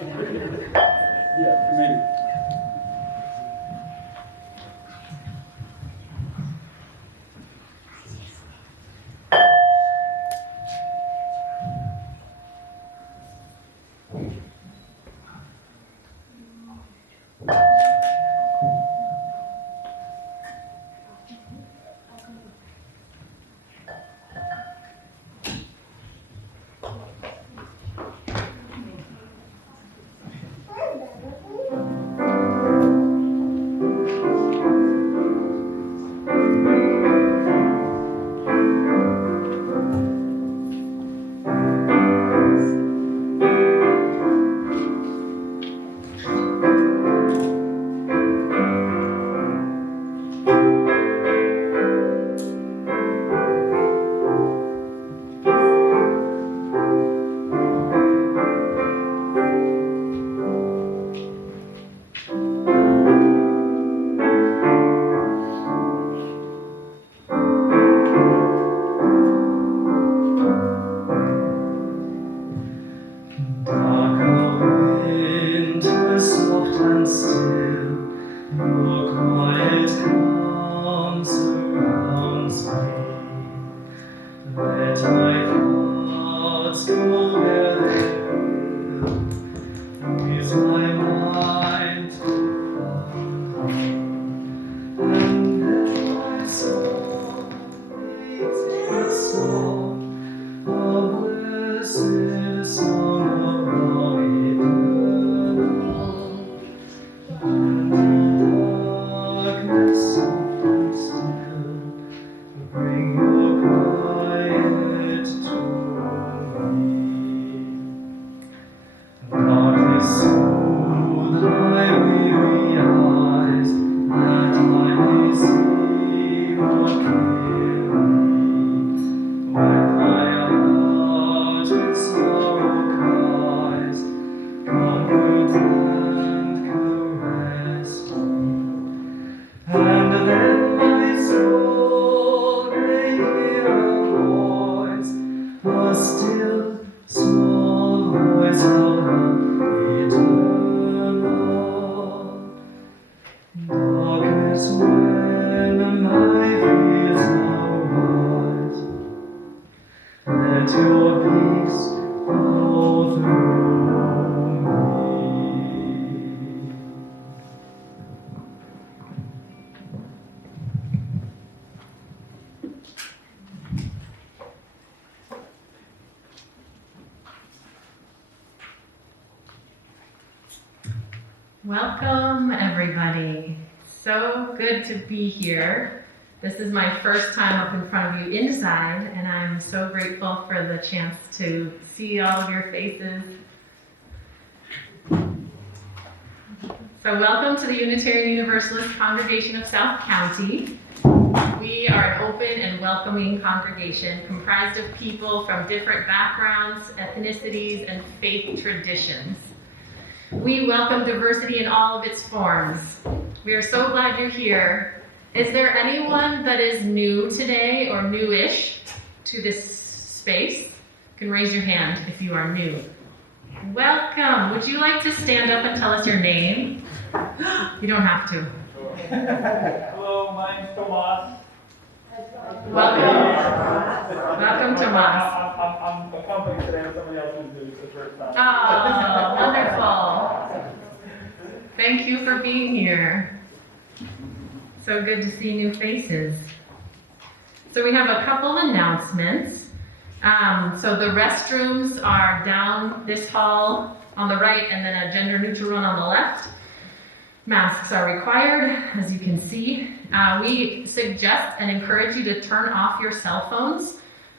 Yeah, maybe. Welcome, everybody. So good to be here. This is my first time up in front of you inside, and I'm so grateful for the chance to see all of your faces. So welcome to the Unitarian Universalist Congregation of South County. We are an open and welcoming congregation comprised of people from different backgrounds, ethnicities, and faith traditions. We welcome diversity in all of its forms. We are so glad you're here. Is there anyone that is new today or newish to this space? You can raise your hand if you are new. Welcome. Would you like to stand up and tell us your name? You don't have to. Hello, my name's Tomas. Welcome. Welcome, Tomas. I'm accompanied today with somebody else who's the first time. Oh, wonderful. Thank you for being here. So good to see new faces. So we have a couple announcements. So the restrooms are down this hall on the right and then a gender neutral one on the left. Masks are required, as you can see. We suggest and encourage you to turn off your cell phones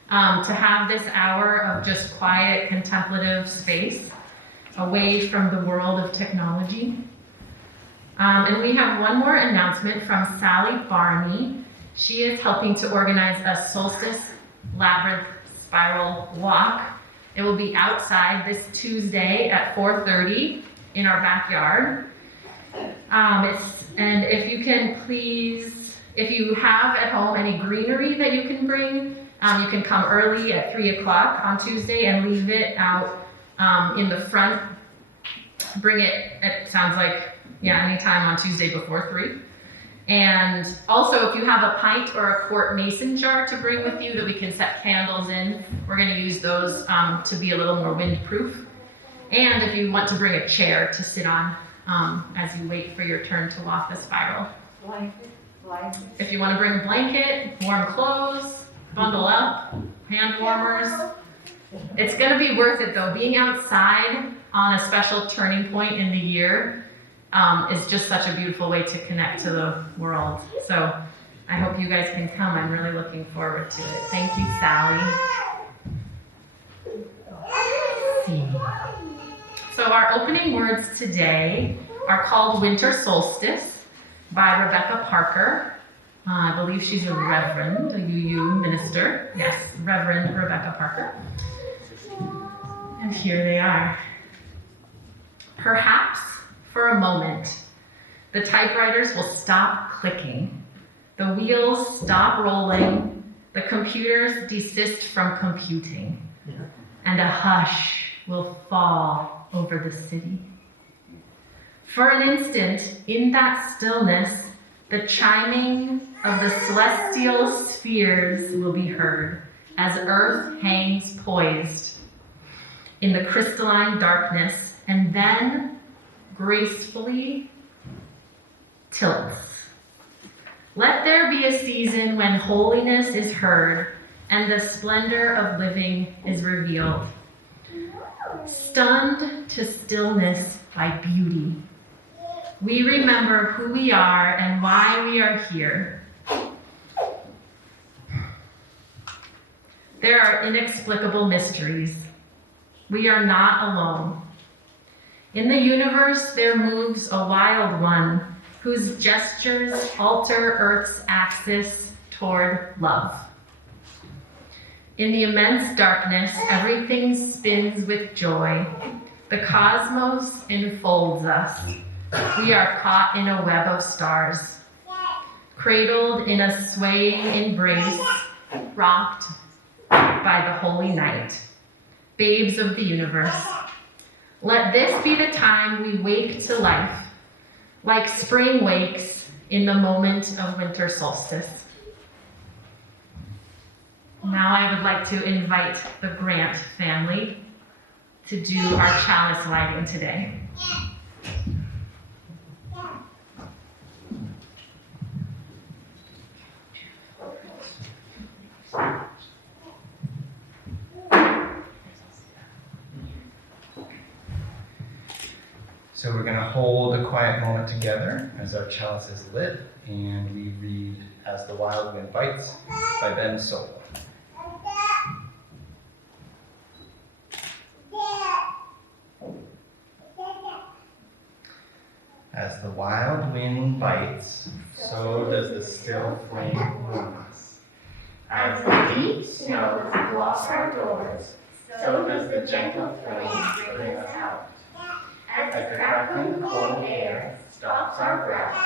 to have this hour of just quiet, contemplative space away from the world of technology. And we have one more announcement from Sally Barney. She is helping to organize a solstice labyrinth spiral walk. It will be outside this Tuesday at 4:30 in our backyard. And if you can please, if you have at home any greenery that you can bring, you can come early at 3 o'clock on Tuesday and leave it out in the front bring it sounds like, yeah, anytime on Tuesday before 3. And also, if you have a pint or a quart mason jar to bring with you that we can set candles in, we're going to use those to be a little more windproof. And if you want to bring a chair to sit on as you wait for your turn to walk the spiral. Blanket. If you want to bring a blanket, warm clothes, bundle up, hand warmers. It's going to be worth it though. Being outside on a special turning point in the year is just such a beautiful way to connect to the world. So I hope you guys can come. I'm really looking forward to it. Thank you, Sally. So our opening words today are called Winter Solstice by Rebecca Parker. I believe she's a reverend, a UU minister. Yes, Reverend Rebecca Parker. And here they are. Perhaps for a moment, the typewriters will stop clicking, the wheels stop rolling, the computers desist from computing, and a hush will fall over the city. For an instant, in that stillness, the chiming of the celestial spheres will be heard as Earth hangs poised in the crystalline darkness and then gracefully tilts. Let there be a season when holiness is heard and the splendor of living is revealed. Stunned to stillness by beauty, we remember who we are and why we are here. There are inexplicable mysteries. We are not alone. In the universe, there moves a wild one whose gestures alter Earth's axis toward love. In the immense darkness, everything spins with joy. The cosmos enfolds us. We are caught in a web of stars, cradled in a swaying embrace, rocked by the holy night. Babes of the universe, let this be the time we wake to life, like spring wakes in the moment of winter solstice. Now I would like to invite the Grant family to do our chalice lighting today. So we're going to hold a quiet moment together as our chalice is lit, and we read As the Wild Wind Bites by Ben Solo. As the wild wind bites, so does the still flame warm us. As the deep snows block our doors, so does the gentle flame bring us out. As the crackling cold air stops our breath,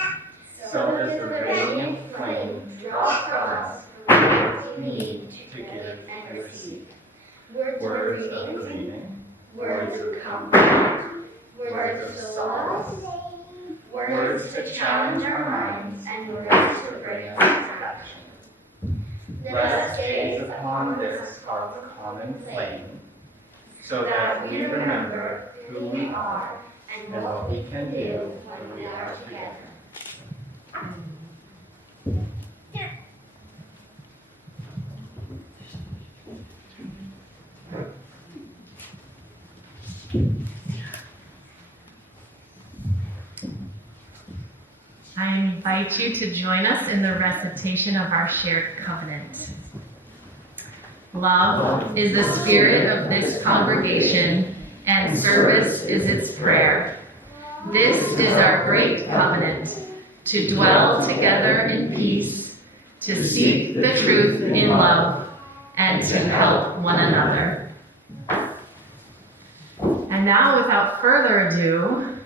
so does the radiant flame draw from us the words we need to give and receive. Words of reading, words of comfort, words of solace, words to challenge our minds, and words to bring us perfection. Let us gaze upon this our common flame, so that we remember who we are and what we can do when we are together. I invite you to join us in the recitation of our shared covenant. Love is the spirit of this congregation, and service is its prayer. This is our great covenant, to dwell together in peace, to seek the truth in love, and to help one another. And now, without further ado,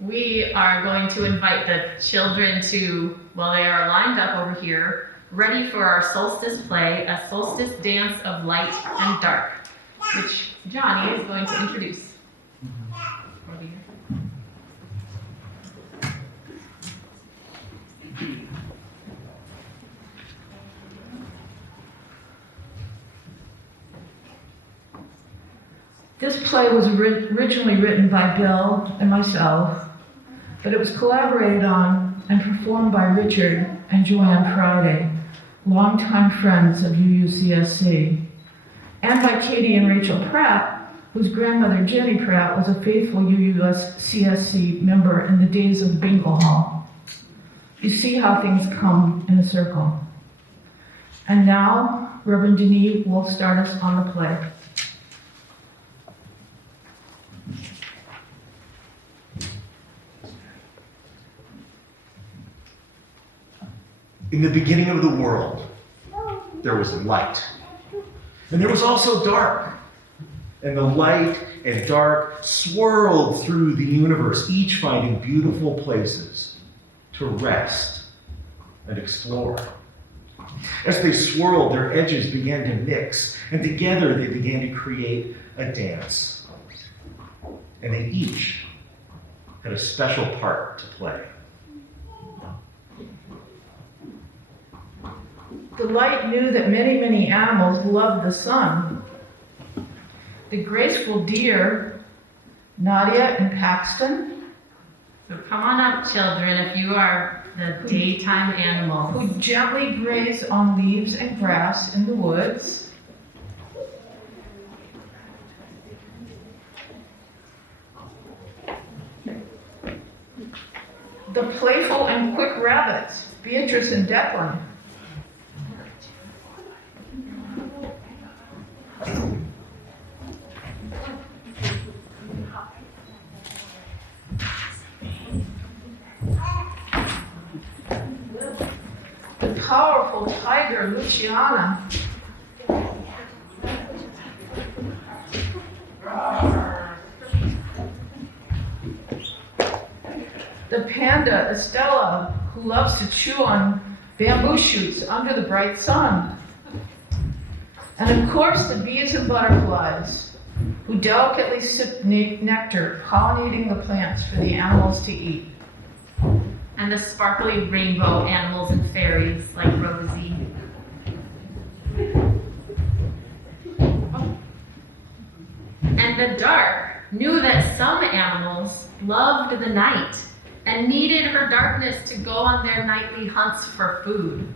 we are going to invite the children to, well, they are lined up over here, ready for our solstice play, a solstice dance of light and dark, which Johnny is going to introduce. you. This play was originally written by Bill and myself, but it was collaborated on and performed by Richard and Joanne Friday, longtime friends of UUCSC, and by Katie and Rachel Pratt, whose grandmother Jenny Pratt was a faithful UUCSC member in the days of Bingle Hall. You see how things come in a circle. And now, Reverend Denis will start us on the play. In the beginning of the world, there was light. And there was also dark. And the light and dark swirled through the universe, each finding beautiful places to rest and explore. As they swirled, their edges began to mix, and together they began to create a dance. And they each had a special part to play. The light knew that many, many animals loved the sun. The graceful deer, Nadia and Paxton, So come on up, children, if you are the daytime animals. who gently graze on leaves and grass in the woods. The playful and quick rabbits, Beatrice and Declan. The powerful tiger, Luciana. The panda, Estella, who loves to chew on bamboo shoots under the bright sun. And of course, the bees and butterflies, who delicately sip nectar, pollinating the plants for the animals to eat. And the sparkly rainbow animals and fairies like Rosie. And the dark knew that some animals loved the night and needed her darkness to go on their nightly hunts for food.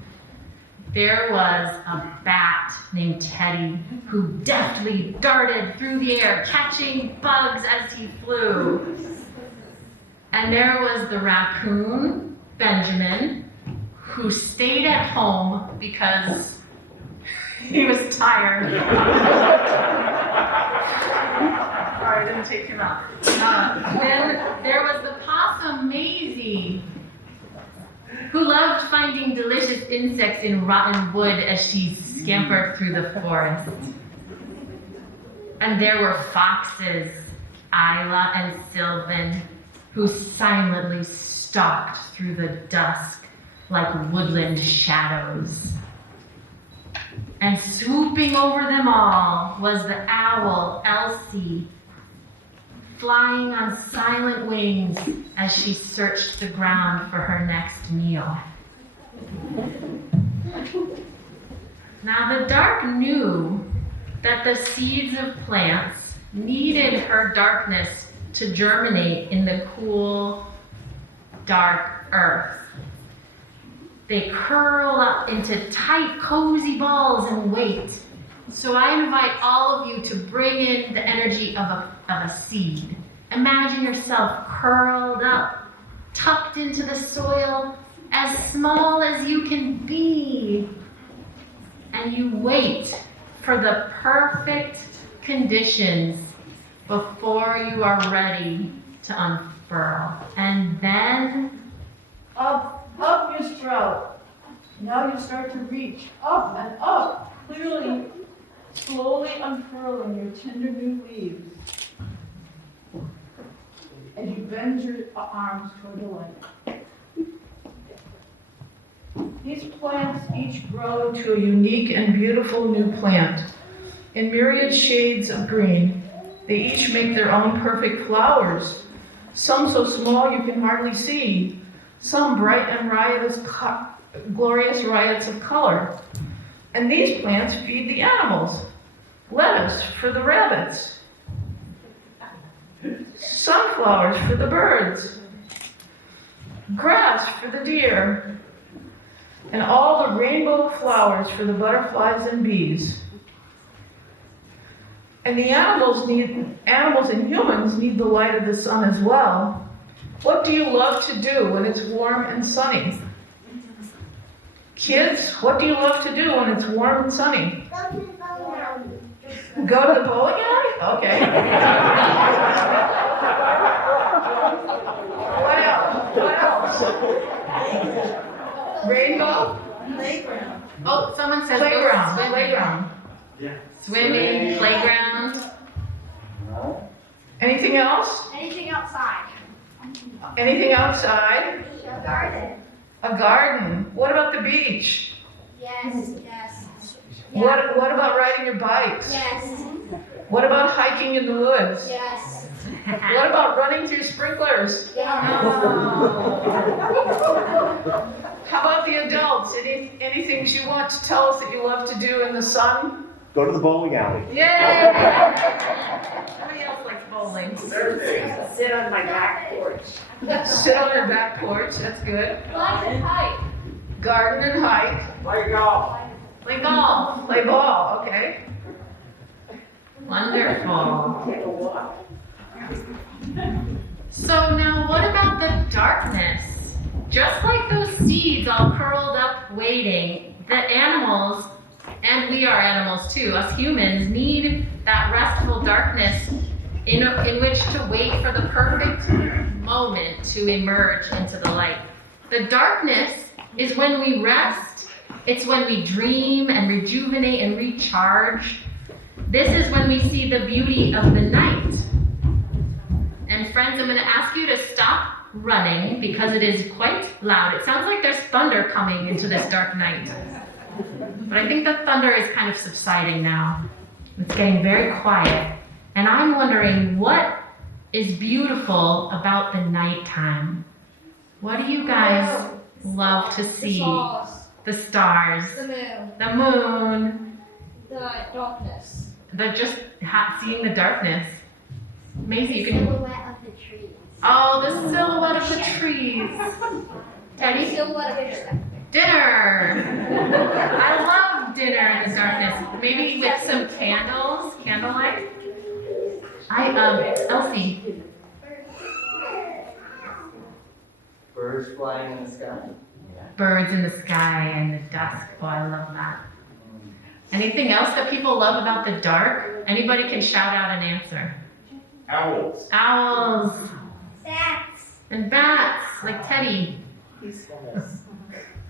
There was a bat named Teddy who deftly darted through the air, catching bugs as he flew. And there was the raccoon, Benjamin, who stayed at home because he was tired. Sorry, I didn't take him out. Then there was the possum, Maisie, who loved finding delicious insects in rotten wood as she scampered through the forest. And there were foxes, Isla and Sylvan, who silently stalked through the dusk like woodland shadows. And swooping over them all was the owl, Elsie, flying on silent wings as she searched the ground for her next meal. Now the dark knew that the seeds of plants needed her darkness to germinate in the cool, dark earth. They curl up into tight, cozy balls and wait. So I invite all of you to bring in the energy of a seed. Imagine yourself curled up, tucked into the soil, as small as you can be. And you wait for the perfect conditions before you are ready to unfurl. And then, Up you sprout. Now you start to reach up and up, clearly, slowly unfurling your tender new leaves as you bend your arms toward the light. These plants each grow to a unique and beautiful new plant. In myriad shades of green, they each make their own perfect flowers some so small you can hardly see, some bright and glorious riots of color. And these plants feed the animals. Lettuce for the rabbits. Sunflowers for the birds. Grass for the deer. And all the rainbow flowers for the butterflies and bees. And the animals and humans need the light of the sun as well. What do you love to do when it's warm and sunny? Kids, what do you love to do when it's warm and sunny? Go to the bowling alley? Okay. What else? What else? Rainbow? Playground. Oh, someone says Playground. go swimming. Playground. Swimming, playground. No? Anything else? Anything outside. Anything outside? A garden. A garden. What about the beach? Yes. Yes. What about riding your bikes? Yes. What about hiking in the woods? Yes. What about running through sprinklers? How about the adults? Any things you want to tell us that you love to do in the sun? Go to the bowling alley. Yay! Somebody else likes bowling. Sit on my back porch. Sit on your back porch, that's good. Hike. Garden and hike. Play golf. Play golf. Play ball, okay. Wonderful. Take a walk. So now what about the darkness? Just like those seeds all curled up waiting, the animals, and we are animals too, us humans, need that restful darkness in which to wait for the perfect moment to emerge into the light. The darkness is when we rest, it's when we dream and rejuvenate and recharge. This is when we see the beauty of the night. And friends, I'm going to ask you to stop running because it is quite loud. It sounds like there's thunder coming into this dark night. But I think the thunder is kind of subsiding now. It's getting very quiet. And I'm wondering what is beautiful about the nighttime. What do you guys love to see? The stars, The moon. the moon, The darkness. Seeing the darkness. Maisie, you The can. silhouette of the trees. Oh, the silhouette of the trees. The Teddy? silhouette of the Dinner. I love dinner in the darkness. Maybe with some candles, candlelight. Elsie. Birds flying in the sky? Birds in the sky and the dusk. Oh, I love that. Anything else that people love about the dark? Anybody can shout out an answer. Owls. Owls bats. and bats, like Teddy.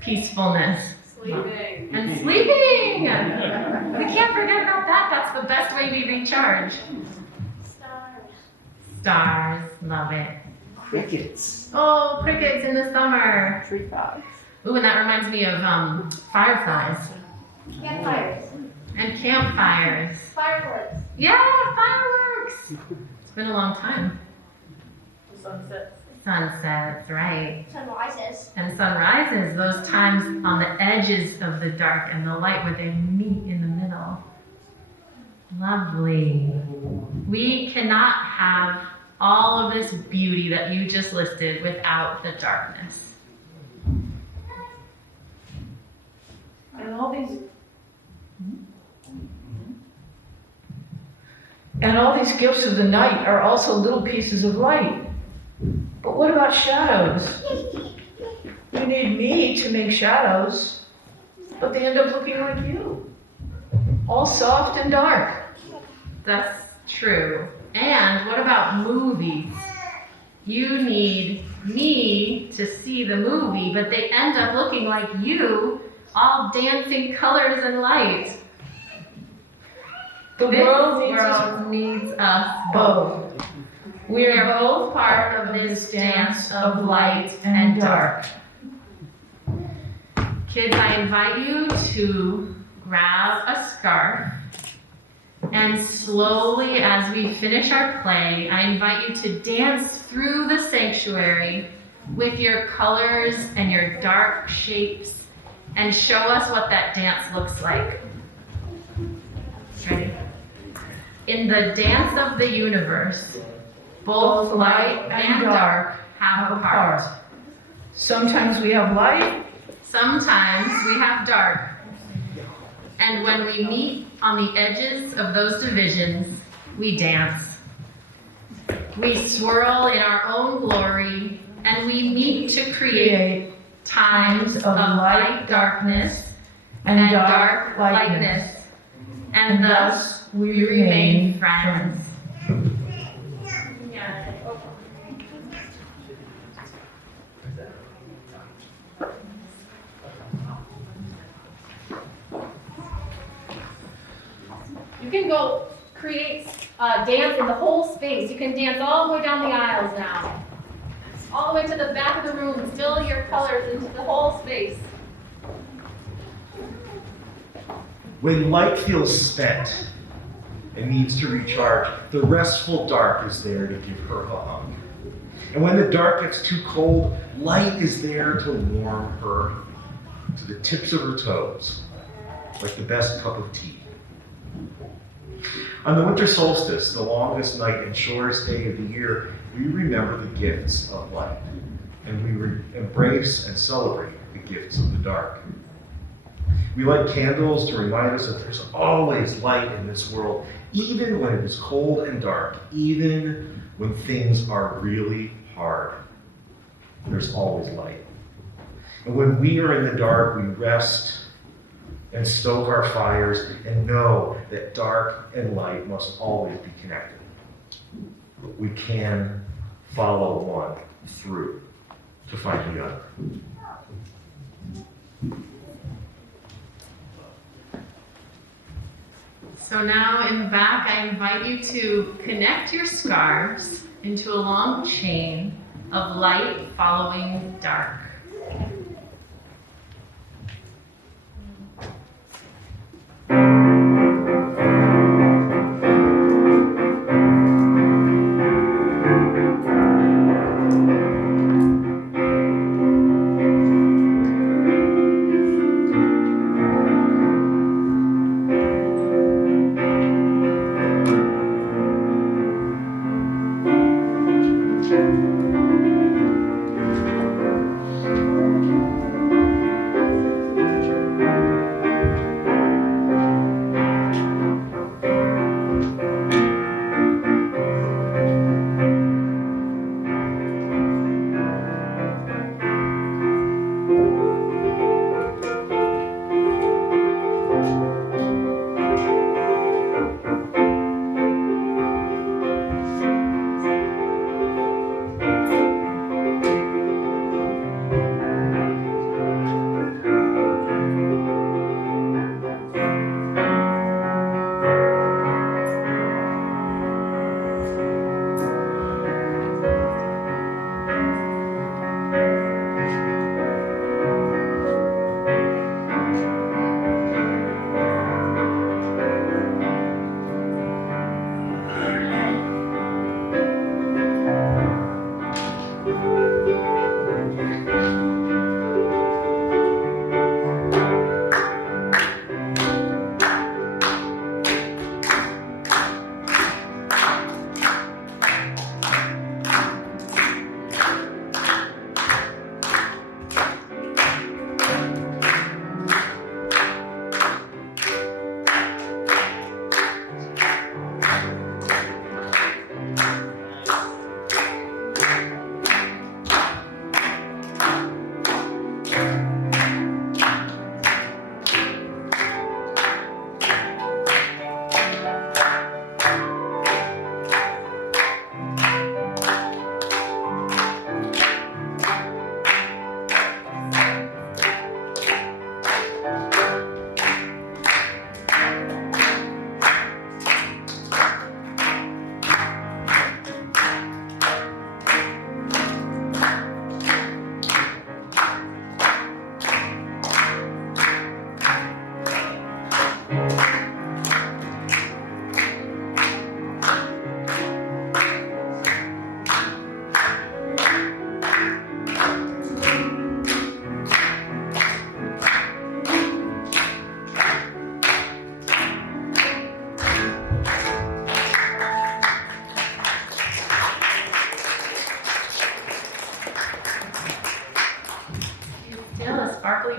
Peacefulness. Sleeping. And sleeping. We can't forget about that. That's the best way we recharge. Stars. Stars, love it. Crickets. Oh, crickets in the summer. Tree frogs. Ooh, and that reminds me of fireflies Campfires. and campfires. Fireworks. Yeah, fireworks. It's been a long time. Sunsets. Sunsets, right. Sunrises. And sunrises, those times on the edges of the dark and the light where they meet in the middle. Lovely. We cannot have all of this beauty that you just listed without the darkness. And all these gifts of the night are also little pieces of light. But what about shadows? You need me to make shadows, but they end up looking like you. All soft and dark. That's true. And what about movies? You need me to see the movie, but they end up looking like you, all dancing colors and light. The This world needs us needs us both. both. We are both part of this dance of light and dark. Kids, I invite you to grab a scarf And slowly, as we finish our play, I invite you to dance through the sanctuary with your colors and your dark shapes and show us what that dance looks like. Ready? In the dance of the universe, both light and dark have a part. Sometimes we have light, Sometimes we have dark. And when we meet on the edges of those divisions, we dance. We swirl in our own glory, and we meet to create times of light darkness and dark lightness. And thus we remain friends. You can go create dance in the whole space. You can dance all the way down the aisles now. All the way to the back of the room. Still your colors into the whole space. When light feels spent and needs to recharge, the restful dark is there to give her a hug. And when the dark gets too cold, light is there to warm her to the tips of her toes, like the best cup of tea. On the winter solstice, the longest night and shortest day of the year, we remember the gifts of light, and we embrace and celebrate the gifts of the dark. We light candles to remind us that there's always light in this world, even when it is cold and dark, even when things are really hard. There's always light. And when we are in the dark, we rest and stoke our fires and know that dark and light must always be connected. We can follow one through to find the other. So now in the back, I invite you to connect your scarves into a long chain of light following dark.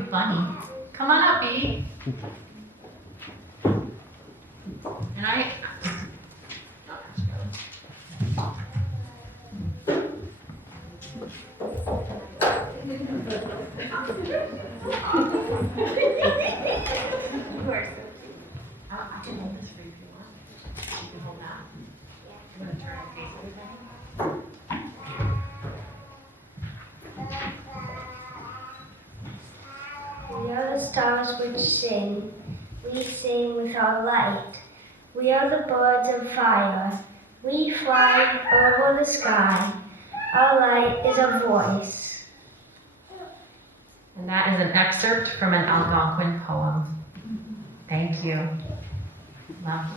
funny. Come on up, Bee. And I. Of course. I can hold this for you if you want. You can hold that. You want to turn and face everybody? We are the stars which sing, we sing with our light. We are the birds of fire, we fly over the sky. Our light is a voice. And that is an excerpt from an Algonquin poem. Thank you. Lovely.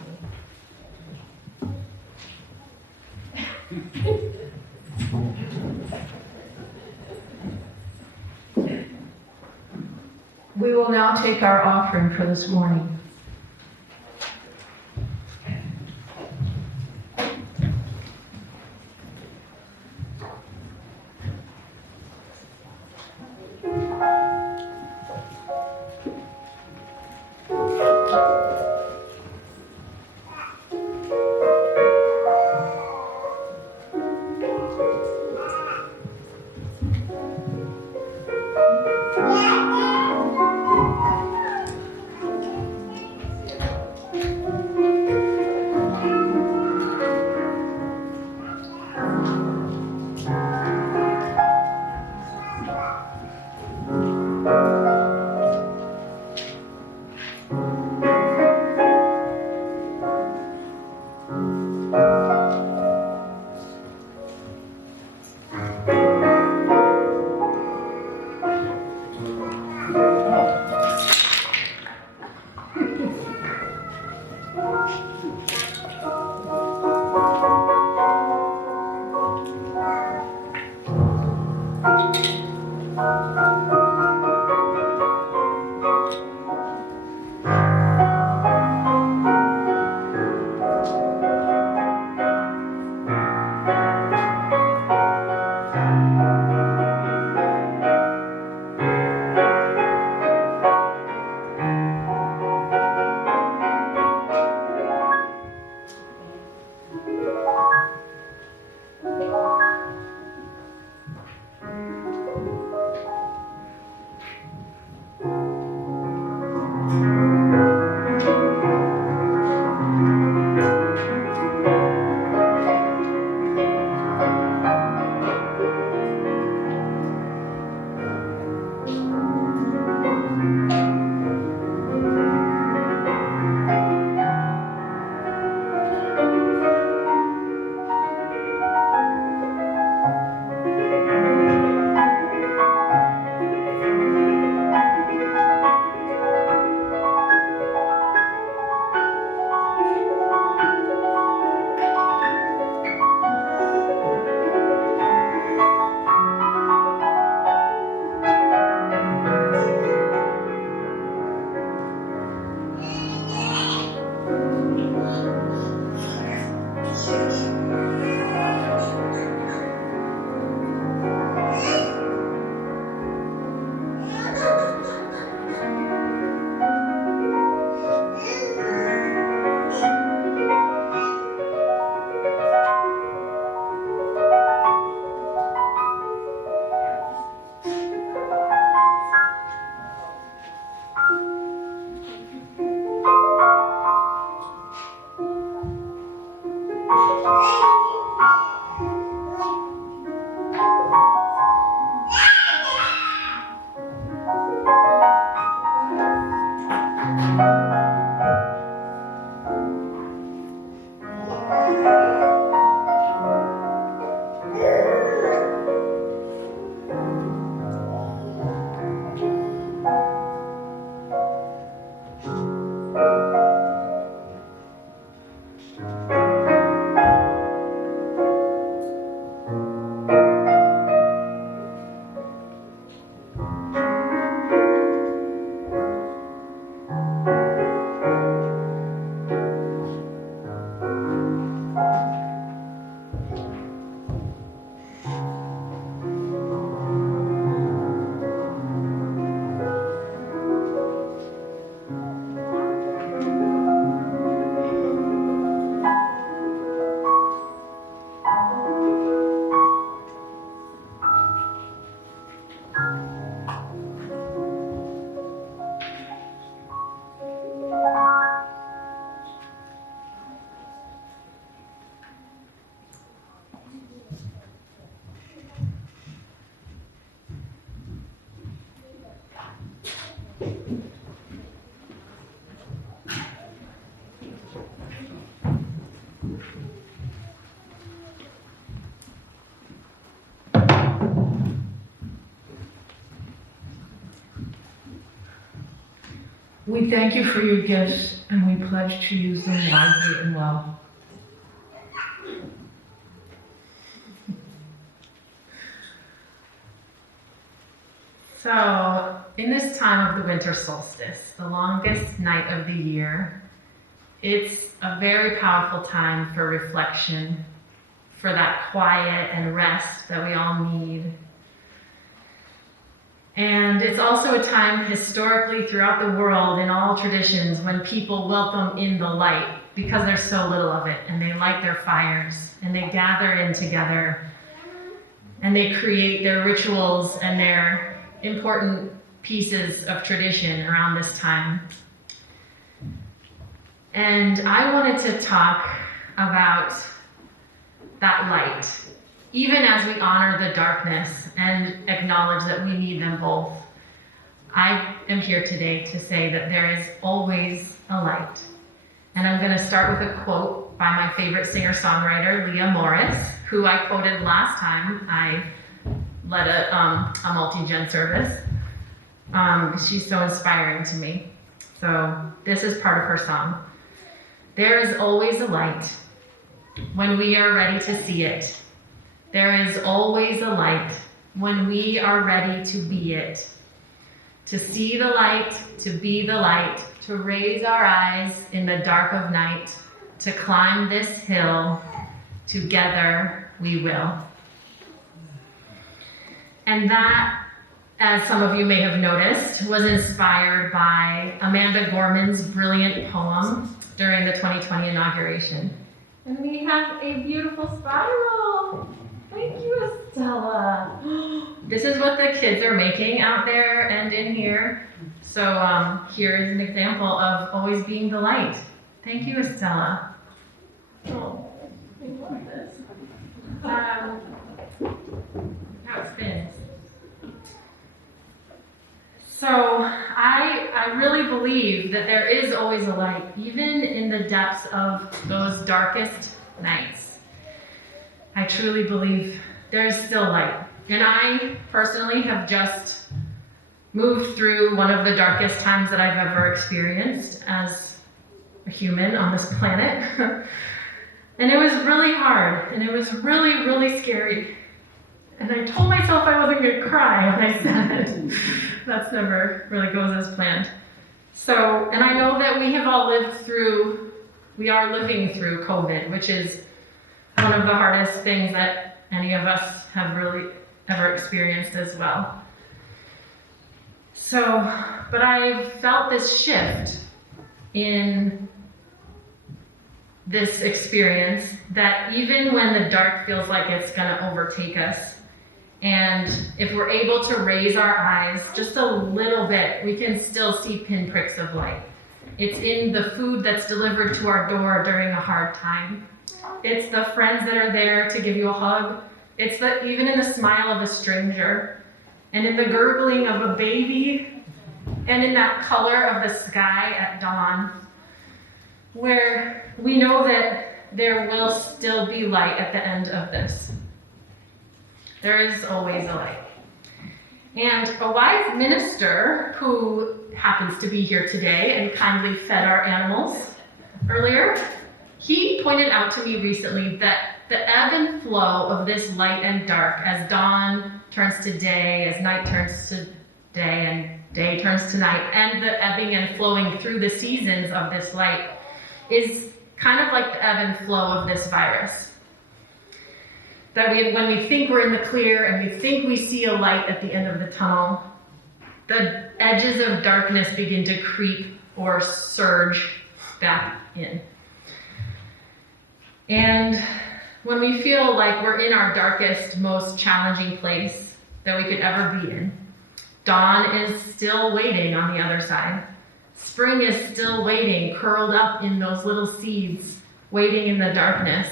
We will now take our offering for this morning. We thank you for your gifts, and we pledge to use them wisely and well. So, in this time of the winter solstice, the longest night of the year, it's a very powerful time for reflection, for that quiet and rest that we all need. And it's also a time historically throughout the world in all traditions when people welcome in the light because there's so little of it, and they light their fires and they gather in together and they create their rituals and their important pieces of tradition around this time. And I wanted to talk about that light, even as we honor the darkness and acknowledge that we need them both. I am here today to say that there is always a light. And I'm going to start with a quote by my favorite singer-songwriter, Leah Morris, who I quoted last time I led a multi-gen service. She's so inspiring to me. So this is part of her song. There is always a light when we are ready to see it. There is always a light when we are ready to be it. To see the light, to be the light, to raise our eyes in the dark of night, to climb this hill, together we will. And that, as some of you may have noticed, was inspired by Amanda Gorman's brilliant poem during the 2020 inauguration. And we have a beautiful spiral. Thank you, Estella. This is what the kids are making out there and in here. So here is an example of always being the light. Thank you, Estella. Oh, I love this. How it spins. So I really believe that there is always a light, even in the depths of those darkest nights. I truly believe there's still light. And I personally have just moved through one of the darkest times that I've ever experienced as a human on this planet. And it was really hard, and it was really, really scary. And I told myself I wasn't going to cry when I said it. That's never really goes as planned. So, and I know that we have all we are living through COVID, which is one of the hardest things that any of us have really ever experienced as well. So, but I've felt this shift in this experience that even when the dark feels like it's gonna overtake us, and if we're able to raise our eyes just a little bit, we can still see pinpricks of light. It's in the food that's delivered to our door during a hard time. It's the friends that are there to give you a hug. It's even in the smile of a stranger, and in the gurgling of a baby, and in that color of the sky at dawn, where we know that there will still be light at the end of this. There is always a light. And a wise minister who happens to be here today and kindly fed our animals earlier, he pointed out to me recently that the ebb and flow of this light and dark, as dawn turns to day, as night turns to day, and day turns to night, and the ebbing and flowing through the seasons of this light is kind of like the ebb and flow of this virus. That when we think we're in the clear and we think we see a light at the end of the tunnel, the edges of darkness begin to creep or surge back in. And when we feel like we're in our darkest, most challenging place that we could ever be in, dawn is still waiting on the other side. Spring is still waiting, curled up in those little seeds, waiting in the darkness.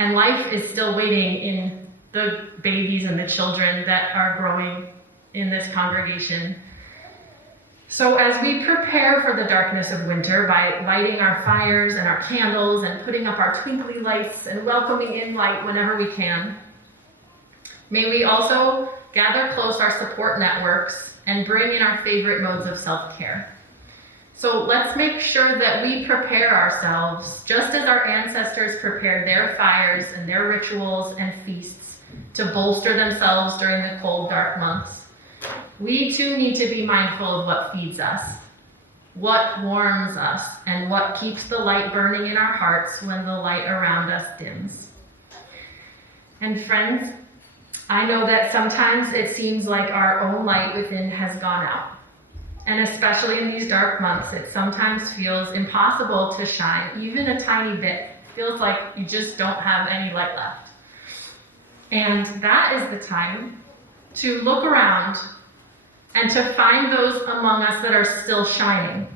And life is still waiting in the babies and the children that are growing in this congregation. So as we prepare for the darkness of winter by lighting our fires and our candles and putting up our twinkly lights and welcoming in light whenever we can, may we also gather close our support networks and bring in our favorite modes of self-care. So let's make sure that we prepare ourselves just as our ancestors prepared their fires and their rituals and feasts to bolster themselves during the cold, dark months. We too need to be mindful of what feeds us, what warms us, and what keeps the light burning in our hearts when the light around us dims. And friends, I know that sometimes it seems like our own light within has gone out. And especially in these dark months, it sometimes feels impossible to shine, even a tiny bit. It feels like you just don't have any light left. And that is the time to look around and to find those among us that are still shining.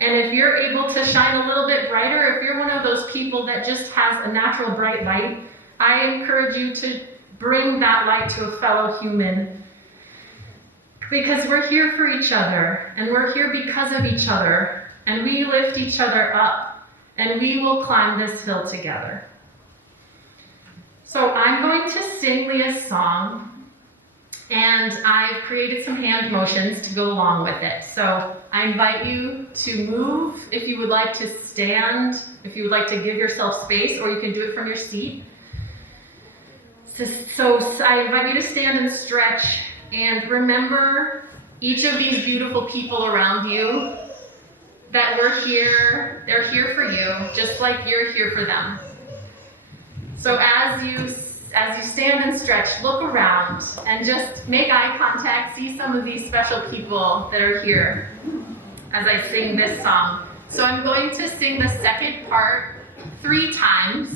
And if you're able to shine a little bit brighter, if you're one of those people that just has a natural bright light, I encourage you to bring that light to a fellow human. Because we're here for each other, and we're here because of each other, and we lift each other up, and we will climb this hill together. So I'm going to sing Leah's song, and I've created some hand motions to go along with it. So I invite you to move if you would like to stand, if you would like to give yourself space, or you can do it from your seat. So I invite you to stand and stretch. And remember each of these beautiful people around you, that we're here, they're here for you, just like you're here for them. So as you stand and stretch, look around and just make eye contact, see some of these special people that are here as I sing this song. So I'm going to sing the second part 3 times.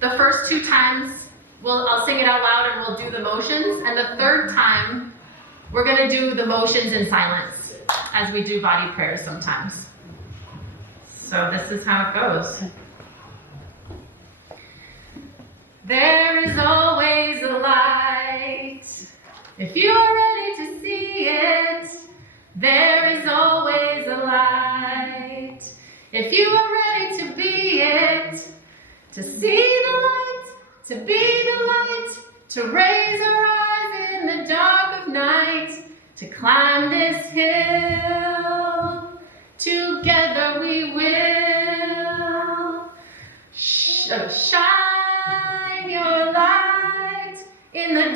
The first 2 times, I'll sing it out loud and we'll do the motions. And the third time, we're going to do the motions in silence, as we do body prayers sometimes. So this is how it goes. There is always a light, if you are ready to see it. There is always a light, if you are ready to be it. To see the light, to be the light, to raise our eyes in the dark of night, to climb this hill, together we will. Shine your light in the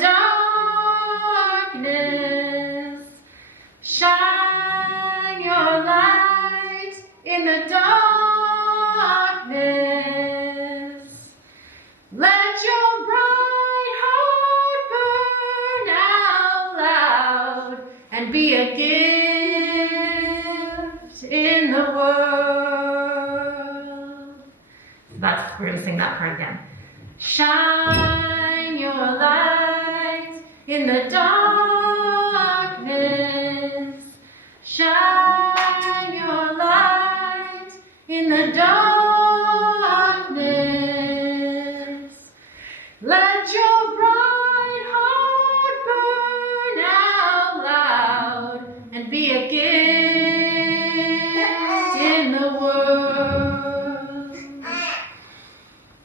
darkness. Shine your light in the darkness. Let your bright heart burn out loud and be a gift in the world. We're going to sing that part again. Shine your light in the darkness. Shine your light in the darkness. Let your bright heart burn out loud and be a gift in the world.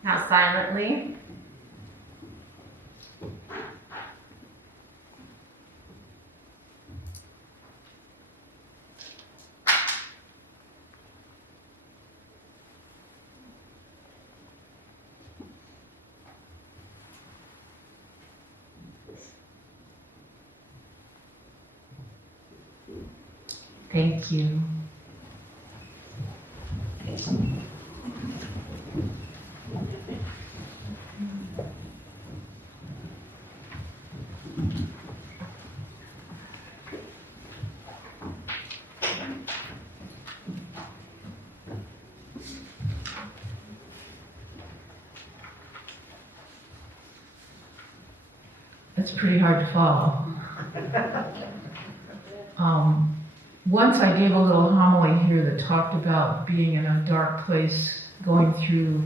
Now silently. Thank you. It's pretty hard to follow. Once I gave a little homily here that talked about being in a dark place, going through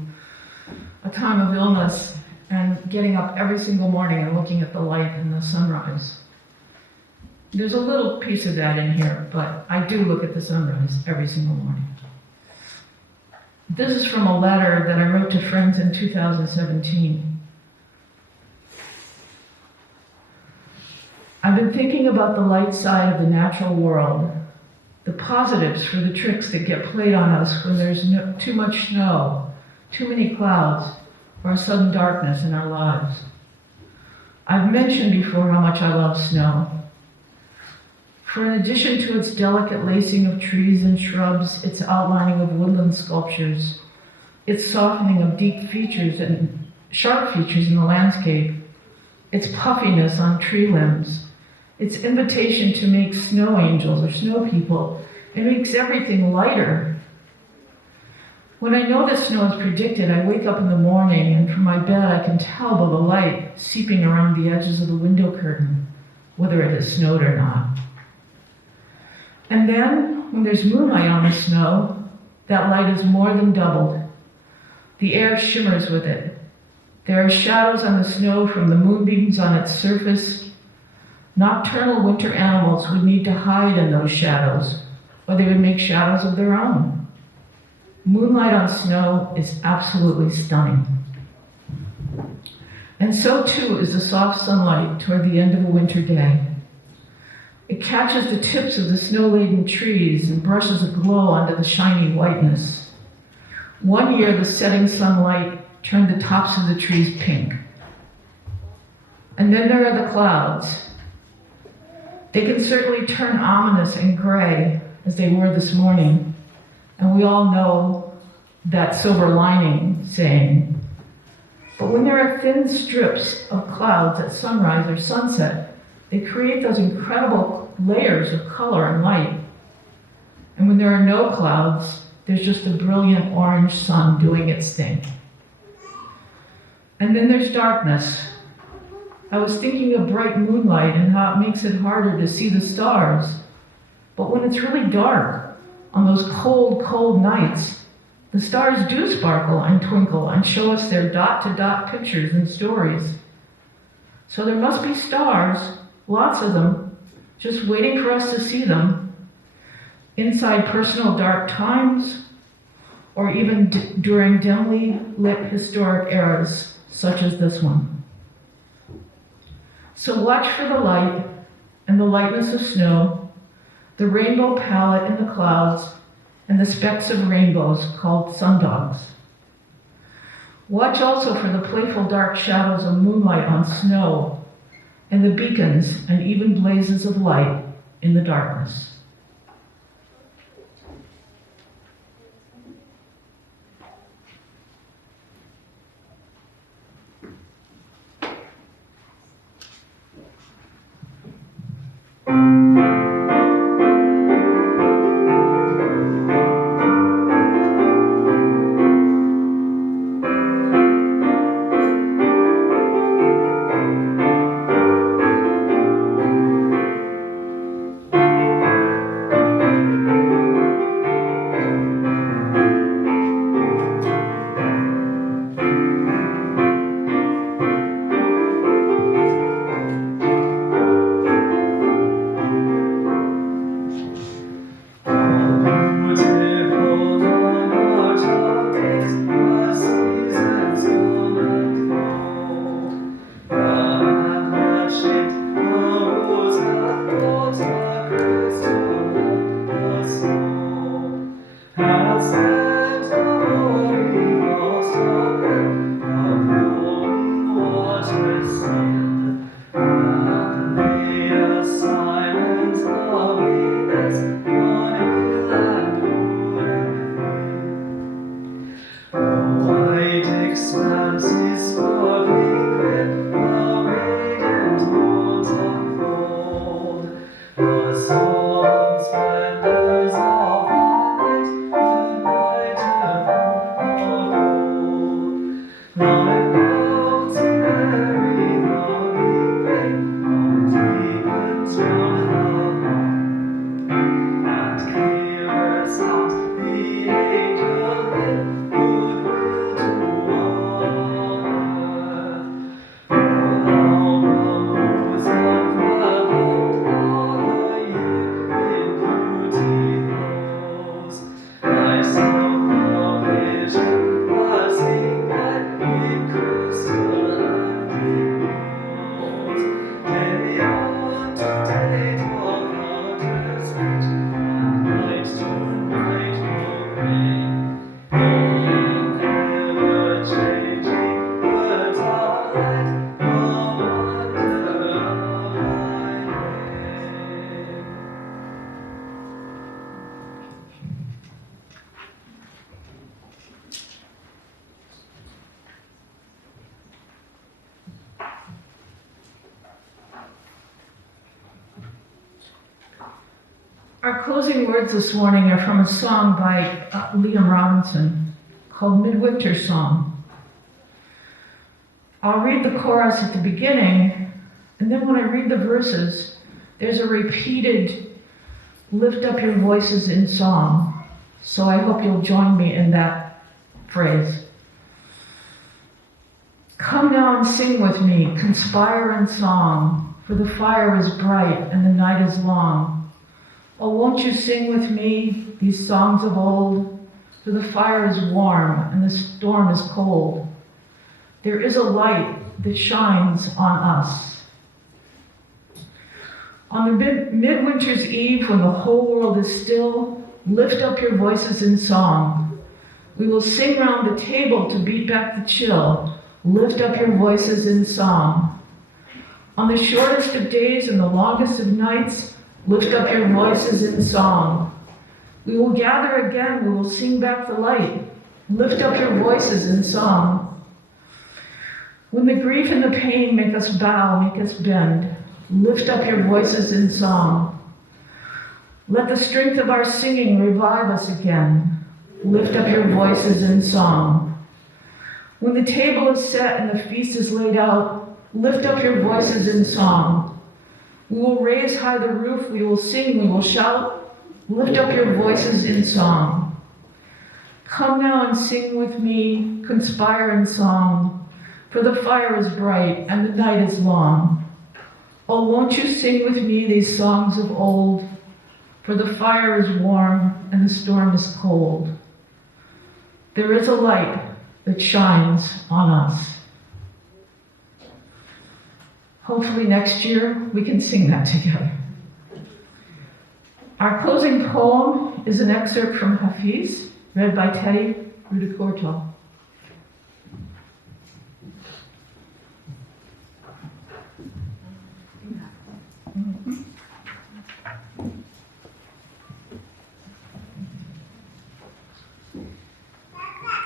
a time of illness, and getting up every single morning and looking at the light and the sunrise. There's a little piece of that in here, but I do look at the sunrise every single morning. This is from a letter that I wrote to friends in 2017. I've been thinking about the light side of the natural world, the positives for the tricks that get played on us when there's too much snow, too many clouds, or a sudden darkness in our lives. I've mentioned before how much I love snow. For in addition to its delicate lacing of trees and shrubs, its outlining of woodland sculptures, its softening of deep features and sharp features in the landscape, its puffiness on tree limbs, its invitation to make snow angels or snow people, it makes everything lighter. When I know that snow is predicted, I wake up in the morning and from my bed I can tell by the light seeping around the edges of the window curtain whether it has snowed or not. And then, when there's moonlight on the snow, that light is more than doubled. The air shimmers with it. There are shadows on the snow from the moonbeams on its surface. Nocturnal winter animals would need to hide in those shadows, or they would make shadows of their own. Moonlight on snow is absolutely stunning. And so too is the soft sunlight toward the end of a winter day. It catches the tips of the snow-laden trees and brushes a glow onto the shiny whiteness. One year, the setting sunlight turned the tops of the trees pink. And then there are the clouds. They can certainly turn ominous and gray, as they were this morning. And we all know that silver lining saying. But when there are thin strips of clouds at sunrise or sunset, they create those incredible layers of color and light. And when there are no clouds, there's just a brilliant orange sun doing its thing. And then there's darkness. I was thinking of bright moonlight and how it makes it harder to see the stars. But when it's really dark, on those cold, cold nights, the stars do sparkle and twinkle and show us their dot-to-dot pictures and stories. So there must be stars, lots of them, just waiting for us to see them, inside personal dark times, or even during dimly lit historic eras, such as this one. So watch for the light and the lightness of snow, the rainbow palette in the clouds, and the specks of rainbows called sundogs. Watch also for the playful dark shadows of moonlight on snow, and the beacons and even blazes of light in the darkness. I've built every Our closing words this morning are from a song by Liam Robinson called Midwinter Song. I'll read the chorus at the beginning, and then when I read the verses, there's a repeated lift up your voices in song. So I hope you'll join me in that phrase. Come now and sing with me, conspire in song, for the fire is bright and the night is long. Oh, won't you sing with me these songs of old? For the fire is warm and the storm is cold. There is a light that shines on us. On the midwinter's eve, when the whole world is still, lift up your voices in song. We will sing round the table to beat back the chill. Lift up your voices in song. On the shortest of days and the longest of nights, lift up your voices in song. We will gather again, we will sing back the light. Lift up your voices in song. When the grief and the pain make us bow, make us bend, lift up your voices in song. Let the strength of our singing revive us again. Lift up your voices in song. When the table is set and the feast is laid out, lift up your voices in song. We will raise high the roof, we will sing, we will shout. Lift up your voices in song. Come now and sing with me, conspire in song, for the fire is bright and the night is long. Oh, won't you sing with me these songs of old, for the fire is warm and the storm is cold. There is a light that shines on us. Hopefully next year we can sing that together. Our closing poem is an excerpt from Hafiz, read by Teddy Rudicorto.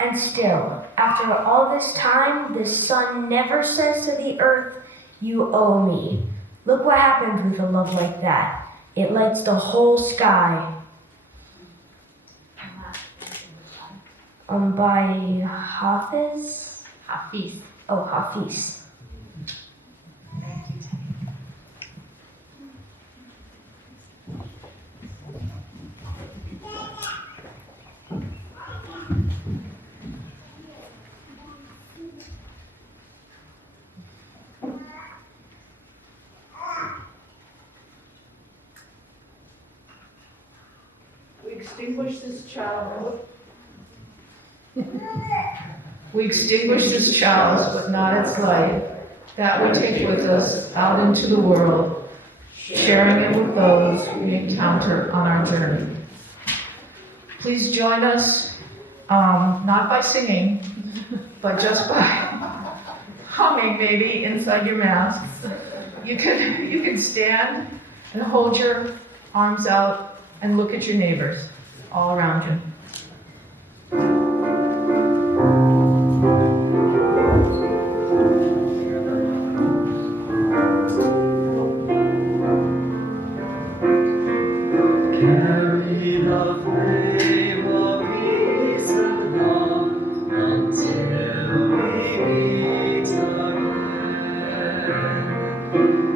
And still, after all this time, the sun never says to the earth, you owe me. Look what happens with a love like that. It lights the whole sky. By Hafiz? Hafiz. Oh, Hafiz. Extinguish this chalice. We extinguish this chalice, but not its light, that we take with us out into the world, sharing it with those we encounter on our journey. Please join us, not by singing, but just by humming maybe inside your masks. You can stand and hold your arms out and look at your neighbors all around you. Carry the flame of peace and love until we meet again.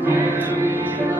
Carry the